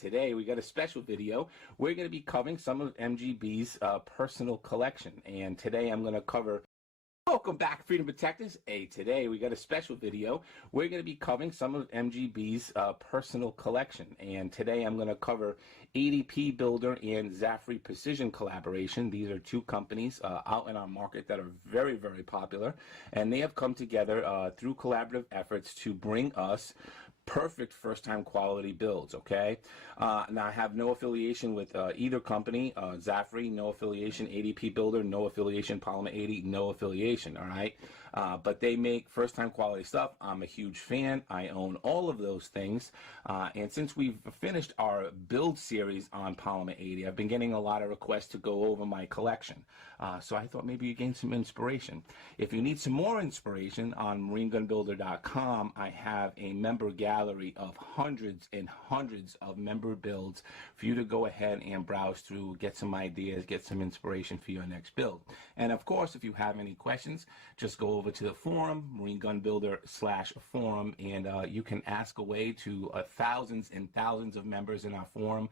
today we got a special video. We're going to be covering some of MGB's personal collection, and today I'm going to cover. Welcome back, Freedom Protectors. Today we got a special video. We're going to be covering some of MGB's personal collection, and today I'm going to cover ADP Builder and Zaffiri Precision collaboration. These are two companies out in our market that are very, very popular, and they have come together through collaborative efforts to bring us perfect first-time quality builds. Okay, now I have no affiliation with either company. Zaffiri, no affiliation. ADP Builder, no affiliation. Polymer 80, no affiliation. All right, but they make first-time quality stuff. I'm a huge fan. I own all of those things, and since we've finished our build series on Polymer 80, I've been getting a lot of requests to go over my collection. So I thought maybe you gain some inspiration. If you need some more inspiration, on marinegunbuilder.com, I have a member gallery of hundreds and hundreds of member builds for you to go ahead and browse through, get some ideas, get some inspiration for your next build. And of course, if you have any questions, just go over to the forum, marinegunbuilder/forum, and you can ask away to thousands and thousands of members in our forum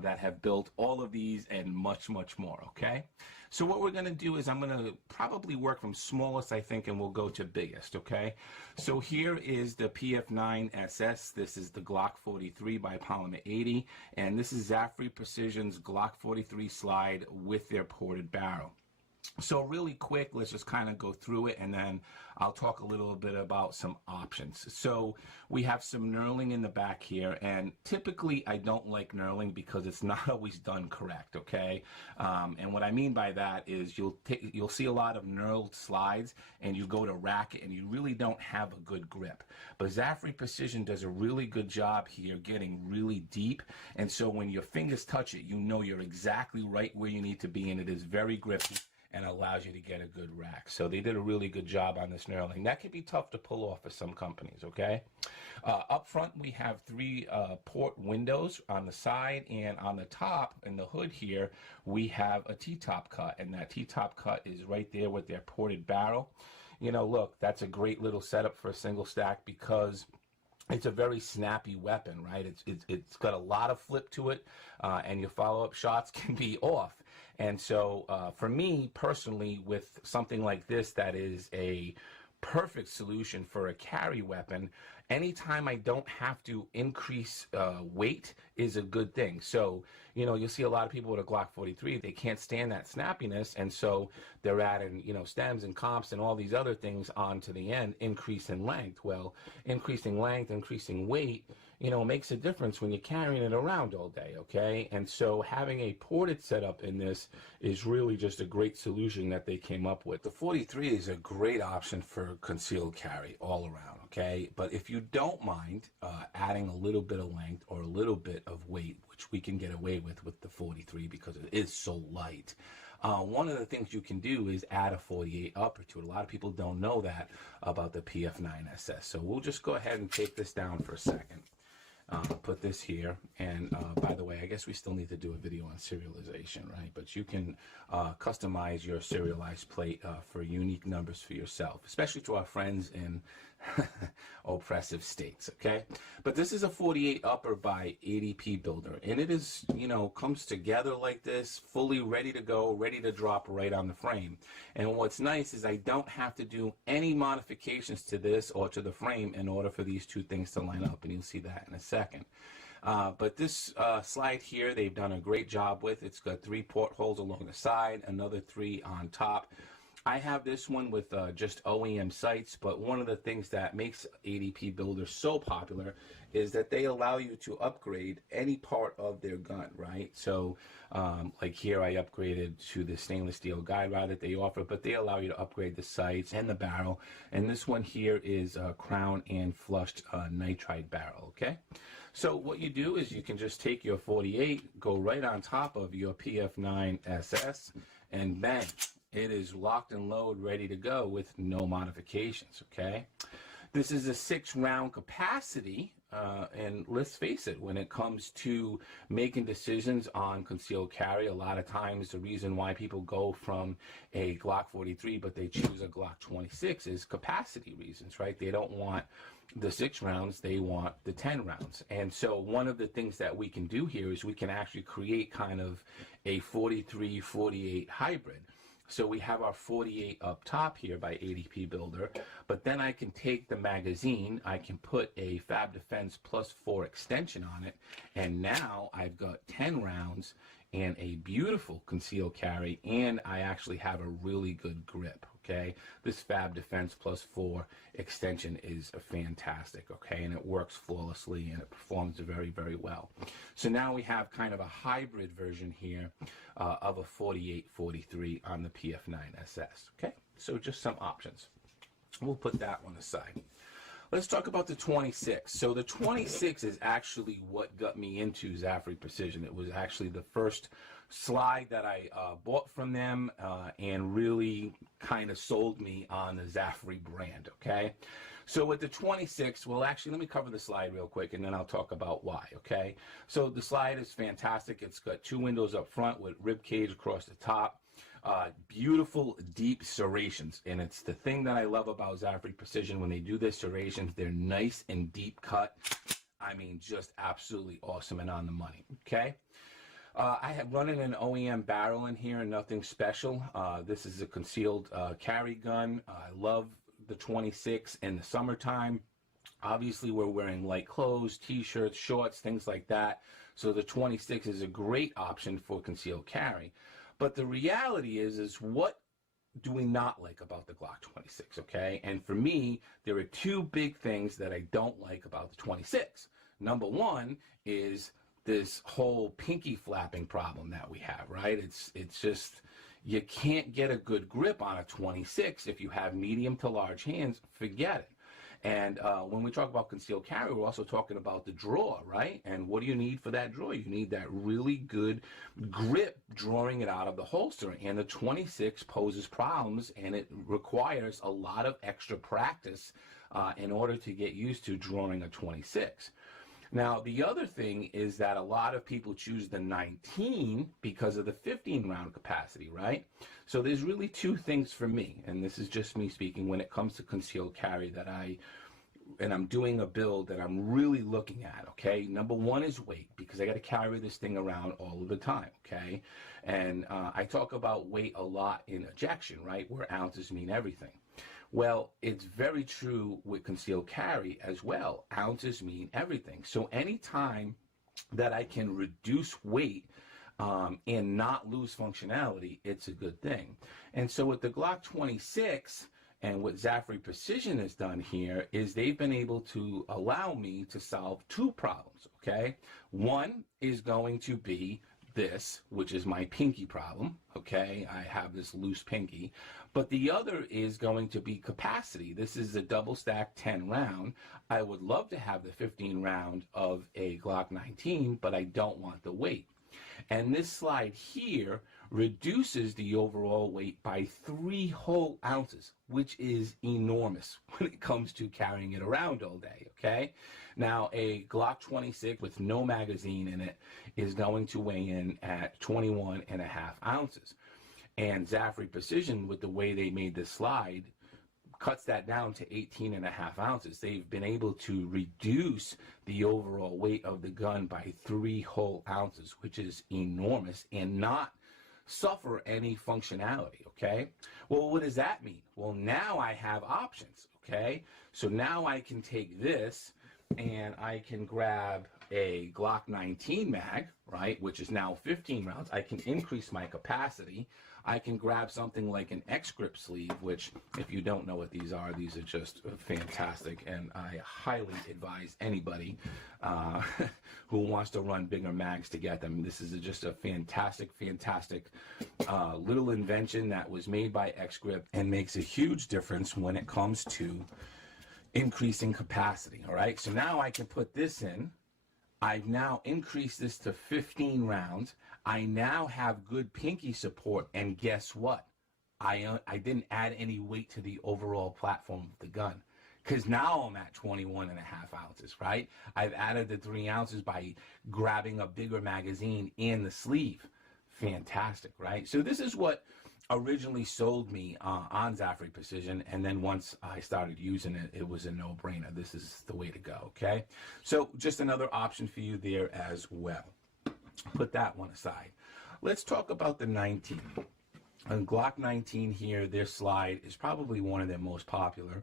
that have built all of these and much, much more. Okay, so what we're going to do is I'm going to probably work from smallest, I think, and we'll go to biggest. Okay, so here is the PF9 SS. This is the Glock 43 by Polymer 80, and this is Zaffiri Precision's Glock 43 slide with their ported barrel. So really quick, let's just kind of go through it, and then I'll talk a little bit about some options. So we have some knurling in the back here, and typically I don't like knurling because it's not always done correct. Okay, and what I mean by that is you'll see a lot of knurled slides, and you go to rack it, and you really don't have a good grip. But Zaffiri Precision does a really good job here, getting really deep, and so when your fingers touch it, you know you're exactly right where you need to be, and it is very grippy and allows you to get a good rack. So they did a really good job on this knurling. That can be tough to pull off for some companies. Okay, up front we have three port windows on the side, and on the top in the hood here we have a T-top cut, and that T-top cut is right there with their ported barrel. You know, look, that's a great little setup for a single stack because it's a very snappy weapon, right? It's got a lot of flip to it, and your follow-up shots can be off. And so for me personally, with something like this that is a perfect solution for a carry weapon, anytime I don't have to increase weight is a good thing. So, you know, you'll see a lot of people with a Glock 43, they can't stand that snappiness, and so they're adding, you know, stems and comps and all these other things onto the end, increase in length. Well, increasing length, increasing weight, you know, makes a difference when you're carrying it around all day. Okay, and so having a ported setup in this is really just a great solution that they came up with. The 43 is a great option for concealed carry all around. Okay, but if you don't mind adding a little bit of length or a little bit of weight, which we can get away with the 43 because it is so light, one of the things you can do is add a 48 upper to it. A lot of people don't know that about the PF9 SS. So we'll just go ahead and take this down for a second. Put this here, and by the way, I guess we still need to do a video on serialization, right? But you can customize your serialized plate for unique numbers for yourself, especially to our friends in oppressive states. Okay, but this is a 48 upper by ADP Builder, and it is, you know, comes together like this, fully ready to go, ready to drop right on the frame. And what's nice is I don't have to do any modifications to this or to the frame in order for these two things to line up, and you'll see that in a second. But this slide here, they've done a great job with. It's got three portholes along the side, another three on top. I have this one with just OEM sights, but one of the things that makes ADP Builder so popular is that they allow you to upgrade any part of their gun, right? So like here I upgraded to the stainless steel guide rod that they offer, but they allow you to upgrade the sights and the barrel. And this one here is a crown and flushed nitride barrel. Okay, so what you do is you can just take your 48, go right on top of your PF9 SS, and bang, it is locked and loaded, ready to go with no modifications. Okay, This is a 6-round capacity, and let's face it, when it comes to making decisions on concealed carry, a lot of times the reason why people go from a Glock 43 but they choose a Glock 26 is capacity reasons, right? They don't want the 6 rounds, they want the 10 rounds. And so one of the things that we can do here is we can actually create kind of a 43-48 hybrid. So we have our 48 up top here by ADP Builder, but then I can take the magazine, I can put a Fab Defense +4 extension on it, and now I've got 10 rounds and a beautiful concealed carry, and I actually have a really good grip, okay? This Fab Defense +4 extension is fantastic, okay? And it works flawlessly and it performs very, very well. So now we have kind of a hybrid version here of a 48-43 on the PF9 SS, okay? So just some options. We'll put that one aside. Let's talk about the 26. So the 26 is actually what got me into Zaffiri Precision. It was actually the first slide that I bought from them and really kind of sold me on the Zaffiri brand, okay? So with the 26, well, actually, let me cover the slide real quick, and then I'll talk about why, okay? So the slide is fantastic. It's got 2 windows up front with rib cage across the top. Beautiful deep serrations, and it's the thing that I love about Zaffiri Precision. When they do their serrations, they're nice and deep cut. I mean, just absolutely awesome and on the money, okay? I have running an OEM barrel in here and nothing special. This is a concealed carry gun. I love the 26 in the summertime. Obviously, we're wearing light clothes, t-shirts, shorts, things like that. So the 26 is a great option for concealed carry. But the reality is what do we not like about the Glock 26, okay? And for me, there are 2 big things that I don't like about the 26. Number one is this whole pinky flapping problem that we have, right? It's just, you can't get a good grip on a 26 if you have medium to large hands, forget it. And when we talk about concealed carry, we're also talking about the draw, right? And what do you need for that draw? You need that really good grip drawing it out of the holster. And the 26 poses problems, and it requires a lot of extra practice in order to get used to drawing a 26. Now, the other thing is that a lot of people choose the 19 because of the 15-round capacity, right? So there's really 2 things for me, and this is just me speaking, when it comes to concealed carry that I'm doing a build that I'm really looking at, okay? Number one is weight, because I got to carry this thing around all of the time, okay? And I talk about weight a lot in ejection, right, where ounces mean everything. Well, it's very true with concealed carry as well. Ounces mean everything. So anytime that I can reduce weight and not lose functionality, it's a good thing. And so with the Glock 26 and what Zaffiri Precision has done here is they've been able to allow me to solve 2 problems, okay? One is going to be this, which is my pinky problem, okay? I have this loose pinky. But the other is going to be capacity. This is a double stack 10 round. I would love to have the 15 round of a Glock 19, but I don't want the weight. And this slide here reduces the overall weight by 3 whole ounces, which is enormous when it comes to carrying it around all day, okay? Now, a Glock 26 with no magazine in it is going to weigh in at 21.5 ounces. And Zaffiri Precision, with the way they made this slide, cuts that down to 18.5 ounces. They've been able to reduce the overall weight of the gun by 3 whole ounces, which is enormous, and not suffer any functionality, okay? Well, what does that mean? Well, now I have options, okay? So now I can take this and I can grab a Glock 19 mag, right, which is now 15 rounds. I can increase my capacity. I can grab something like an X-grip sleeve, which, if you don't know what these are just fantastic, and I highly advise anybody who wants to run bigger mags to get them. This is just a fantastic little invention that was made by X-grip and makes a huge difference when it comes to increasing capacity, all right? So now I can put this in. I've now increased this to 15 rounds. I now have good pinky support, and guess what? I didn't add any weight to the overall platform of the gun. because now I'm at 21.5 ounces, right? I've added the 3 ounces by grabbing a bigger magazine in the sleeve. Fantastic, right? So this is what originally sold me on Zaffiri Precision, and then once I started using it, it was a no-brainer. This is the way to go, okay? So just another option for you there as well. Put that one aside. Let's talk about the 19. On Glock 19 here, their slide is probably one of their most popular.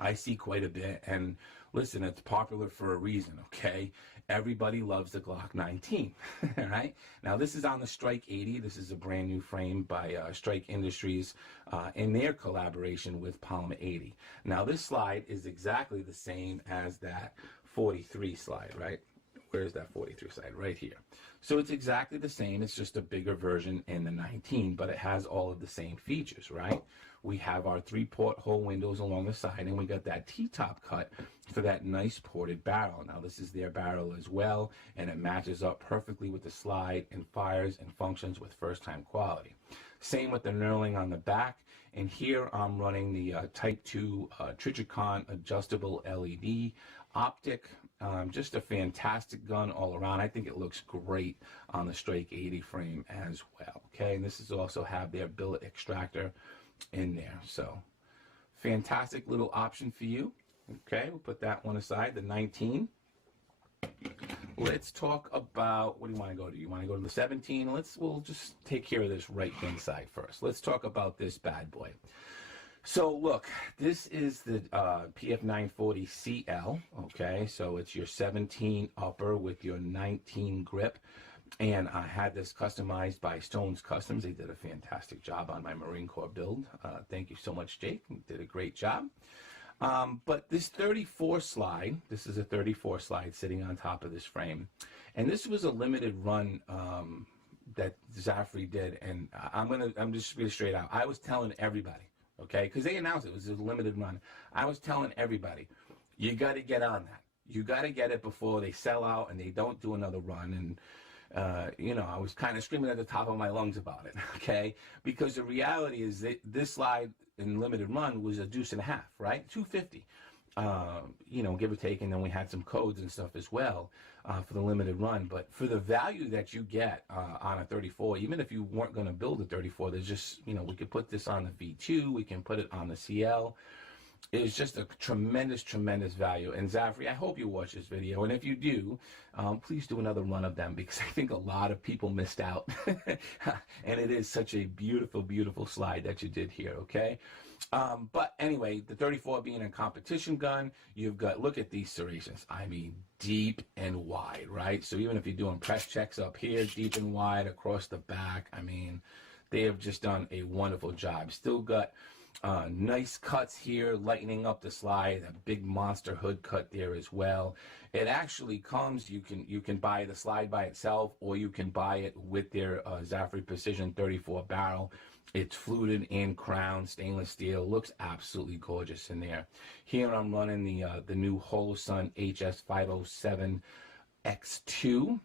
I see quite a bit, and listen, it's popular for a reason, okay? Everybody loves the Glock 19, all right? Now, this is on the Strike 80. This is a brand new frame by Strike Industries in their collaboration with Palm 80. Now, this slide is exactly the same as that 43 slide, right? Where's that 43 slide? Right here. So it's exactly the same. It's just a bigger version in the 19, but it has all of the same features, right? We have our 3 porthole windows along the side, and we got that T-top cut for that nice ported barrel. Now, this is their barrel as well, and it matches up perfectly with the slide and fires and functions with first-time quality. Same with the knurling on the back, and here I'm running the Type 2 Trijicon adjustable LED optic. Just a fantastic gun all around. I think it looks great on the Strike 80 frame as well, okay? And this is also have their billet extractor in there. So fantastic little option for you. Okay, we'll put that one aside, the 19. Let's talk about, what do you want to go to? You want to go to the 17? We'll just take care of this right hand side first. Let's talk about this bad boy. So look, this is the PF940CL, okay? So it's your 17 upper with your 19 grip. And I had this customized by Stone's Customs. They did a fantastic job on my Marine Corps build. Thank you so much, Jake. You did a great job. But this 34 slide, this is a 34 slide sitting on top of this frame. And this was a limited run that Zaffiri did. And I'm just really straight out. I was telling everybody, okay, because they announced it was a limited run. I was telling everybody, you got to get on that. You got to get it before they sell out and they don't do another run. And you know, I was kind of screaming at the top of my lungs about it, okay? Because the reality is that this slide in limited run was a deuce and a half, right? 250, you know, give or take, and then we had some codes and stuff as well for the limited run. But for the value that you get on a 34, even if you weren't going to build a 34, there's just, you know, we could put this on the V2, we can put it on the CL. It is just a tremendous, tremendous value. And Zaffiri, I hope you watch this video. And if you do, please do another run of them, because I think a lot of people missed out. And it is such a beautiful, beautiful slide that you did here, okay? But anyway, the 34 being a competition gun, you've got, look at these serrations. I mean, deep and wide, right? So even if you're doing press checks up here, deep and wide across the back, I mean, they have just done a wonderful job. Still got nice cuts here, lightening up the slide, a big monster hood cut there as well. It actually comes, you can buy the slide by itself, or you can buy it with their Zaffiri Precision 34 barrel. It's fluted in crown, stainless steel, looks absolutely gorgeous in there. Here I'm running the new Holosun HS507 X2,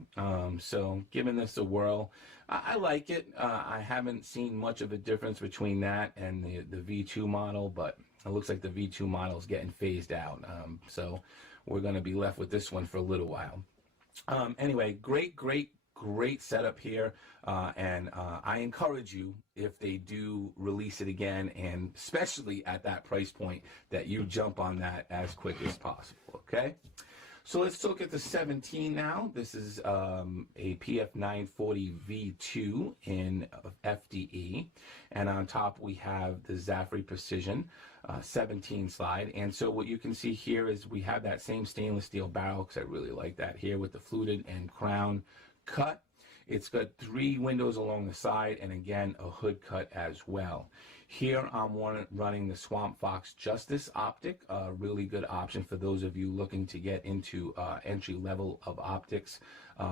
so giving this a whirl. I like it. I haven't seen much of a difference between that and the V2 model, but it looks like the V2 model is getting phased out. So we're going to be left with this one for a little while. Anyway, great setup here, and I encourage you, if they do release it again, and especially at that price point, that you jump on that as quick as possible, okay? So let's look at the 17 now. This is a PF940 V2 in FDE. And on top we have the Zaffiri Precision 17 slide. And so what you can see here is we have that same stainless steel barrel, because I really like that here, with the fluted and crown cut. It's got 3 windows along the side, and again, a hood cut as well. Here I'm running the Swamp Fox Justice optic, a really good option for those of you looking to get into entry level of optics.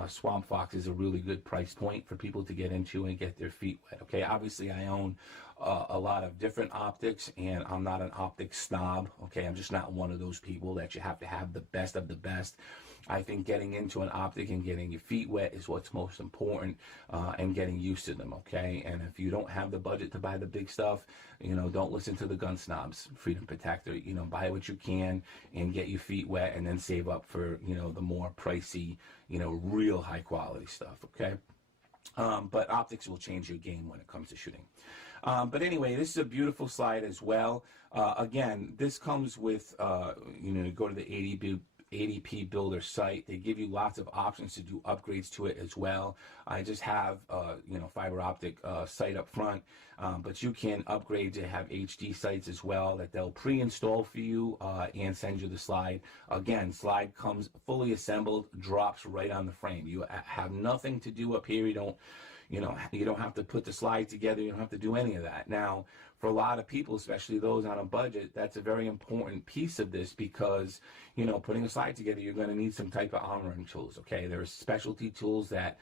Swamp Fox is a really good price point for people to get into and get their feet wet. Okay, obviously I own a lot of different optics, and I'm not an optics snob. Okay, I'm just not one of those people that you have to have the best of the best. I think getting into an optic and getting your feet wet is what's most important, and getting used to them, okay? And if you don't have the budget to buy the big stuff, you know, don't listen to the gun snobs, Freedom Protector. You know, buy what you can and get your feet wet, and then save up for, you know, the more pricey, you know, real high quality stuff, okay? But optics will change your game when it comes to shooting. But anyway, this is a beautiful slide as well. Again, this comes with, you know, go to the ADP Builder site. They give you lots of options to do upgrades to it as well. I just have, you know, fiber optic site up front, but you can upgrade to have HD sites as well that they'll pre-install for you and send you the slide. Again, slide comes fully assembled, drops right on the frame. You have nothing to do up here. You don't have to put the slide together. You don't have to do any of that. Now, for a lot of people, especially those on a budget, that's a very important piece of this because, you know, putting a slide together, you're going to need some type of armoring tools, okay? There are specialty tools that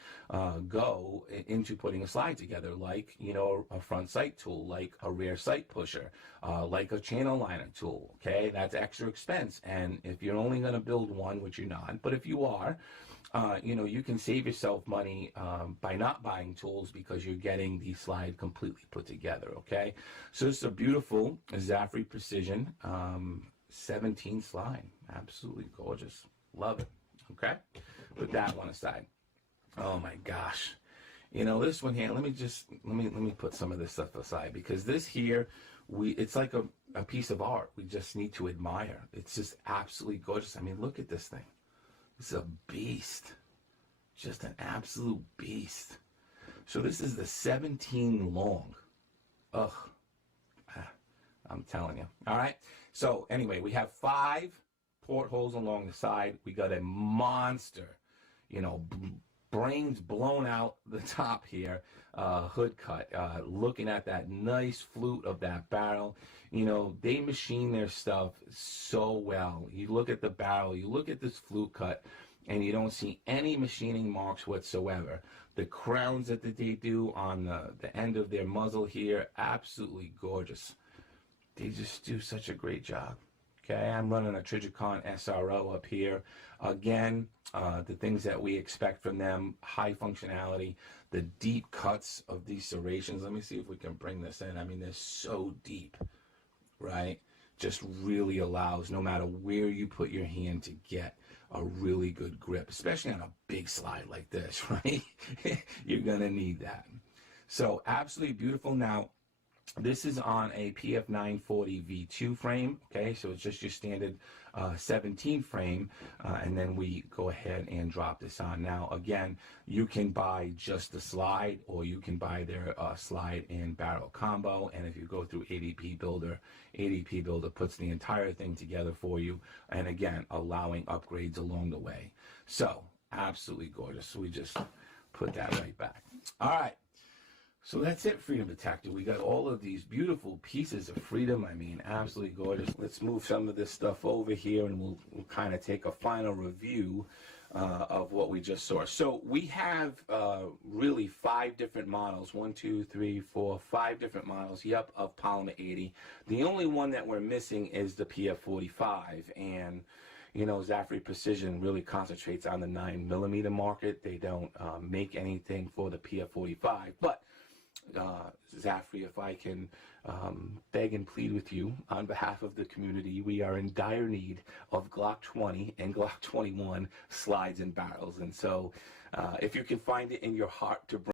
go into putting a slide together, like, you know, a front sight tool, like a rear sight pusher, like a channel liner tool, okay? That's extra expense. And if you're only going to build one, which you're not, but if you are, you know, you can save yourself money by not buying tools because you're getting the slide completely put together, okay? So this is a beautiful Zaffiri Precision 17 slide. Absolutely gorgeous. Love it, okay? Put that one aside. Oh my gosh. You know, this one here, let me put some of this stuff aside because this here, it's like a piece of art. We just need to admire. It's just absolutely gorgeous. I mean, look at this thing. It's a beast, just an absolute beast. So this is the 17 long. Ugh, I'm telling you. All right. So anyway, we have 5 portholes along the side. We got a monster, you know, brains blown out the top here, hood cut. Looking at that nice flute of that barrel. You know, they machine their stuff so well. You look at the barrel, you look at this flute cut, and you don't see any machining marks whatsoever. The crowns that they do on the end of their muzzle here, absolutely gorgeous. They just do such a great job. Okay, I'm running a Trijicon SRO up here. Again, the things that we expect from them, high functionality, the deep cuts of these serrations. Let me see if we can bring this in. I mean, they're so deep, right? Just really allows, no matter where you put your hand, to get a really good grip, especially on a big slide like this, right? You're gonna need that. So absolutely beautiful. Now, this is on a PF940 V2 frame, okay? So it's just your standard 17 frame, and then we go ahead and drop this on. Now, again, you can buy just the slide, or you can buy their slide and barrel combo, and if you go through ADP Builder puts the entire thing together for you, and again, allowing upgrades along the way. So, absolutely gorgeous. So we just put that right back. All right. So that's it, Freedom Protector. We got all of these beautiful pieces of freedom. I mean, absolutely gorgeous. Let's move some of this stuff over here, and we'll kind of take a final review of what we just saw. So we have really 5 different models. 1, 2, 3, 4, 5 different models, yep, of Polymer 80. The only one that we're missing is the PF45. And you know, Zaffiri Precision really concentrates on the 9mm market. They don't make anything for the PF45. But Zaffiri, if I can beg and plead with you on behalf of the community, we are in dire need of Glock 20 and Glock 21 slides and barrels. And so if you can find it in your heart to bring